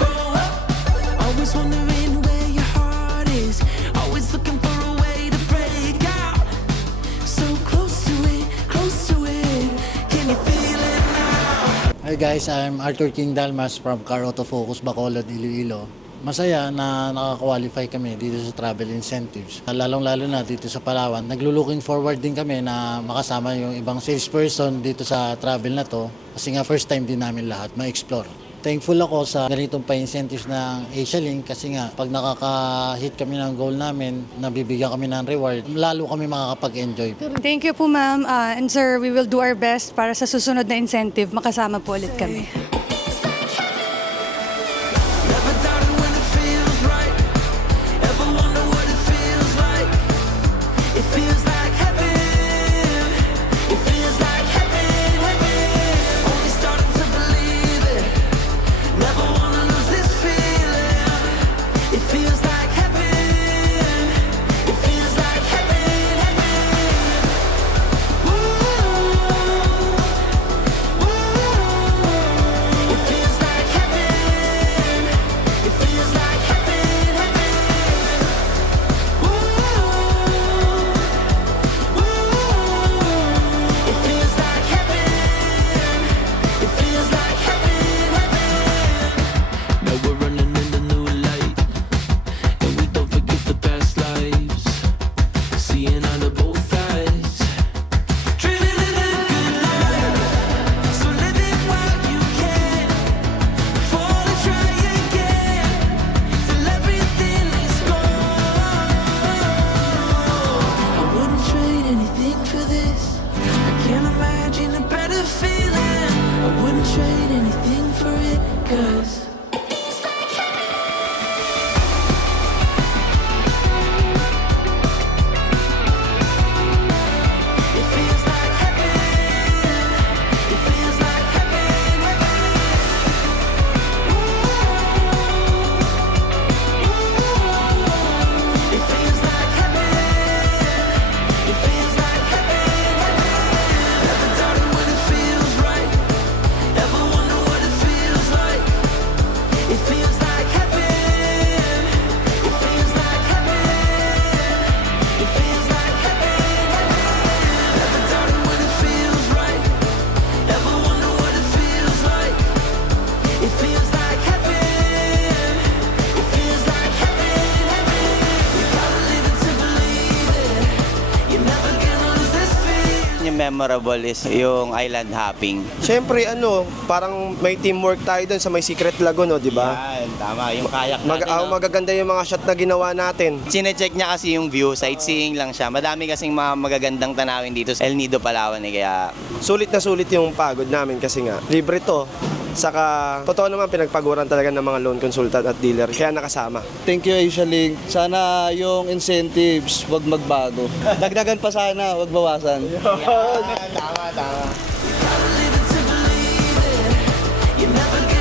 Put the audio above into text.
Go up. Always wondering where your heart is. Always looking for a way to break out. So close to it, close to it. Can you feel it now? Hi guys, I'm Arthur King Dalmas from Car Autofocus, Bacolod, Iloilo. Masaya na nakakwalify kami dito sa travel incentives. Lalong-lalo na dito sa Palawan. Naglo-looking forward din kami na makasama yung ibang salesperson dito sa travel na to. Kasi nga first time din namin lahat ma-explore. Thankful ako sa ganitong pa-incentives ng Asialink kasi nga pag nakaka-hit kami ng goal namin, nabibigyan kami ng reward, lalo kami makakapag-enjoy. Thank you po ma'am. And sir, we will do our best para sa susunod na incentive, makasama po ulit kami. Never doubted when it feels right. Ever wonder what it feels like? It feels like heaven. It feels like heaven, heaven. Only starting to believe it. Never wanna lose this feeling. It feels like heaven. It feels like heaven, heaven. Ooh. Ooh. It feels like heaven. It feels like heaven, heaven. Ooh. Ooh. It feels like heaven. It feels like heaven, heaven. Now we're running in the new light, and we don't forget the past lives. Seeing out of both eyes. Dreaming of a good life, so live it while you can. Fall and try again, till everything is gone. I wouldn't trade anything for this. I can't imagine a better feeling. I wouldn't trade anything for it, 'cause it feels like heaven. It feels like heaven, heaven. It feels like heaven. It feels like heaven, heaven. Never doubted when it feels right. Ever wonder what it feels like? It feels like heaven. It feels like heaven. It feels like heaven, heaven. Never doubted when it feels right. Ever wonder what it feels like? It feels like heaven. It feels like heaven, heaven. You gotta live it to believe it. You're never gonna lose this feeling. Yung memorable is yung island hopping. Siyempre parang may teamwork tayo doon sa may Secret Lagoon, di ba? Yan, tama. Yung kayak natin. Magaganda yung mga shot na ginawa natin. Sinecheck niya kasi yung view, sightseeing lang siya. Madami kasing mga magagandang tanawin dito sa El Nido, Palawan kaya Sulit na sulit yung pagod namin kasi nga libre to. Saka totoo naman pinagpaguran talaga ng mga loan consultant at dealer kaya nakasama. Thank you, Asialink. Sana yung incentives wag magbago. Dagdagan pa sana, wag bawasan. tama. Gotta live it to believe it. You're never gonna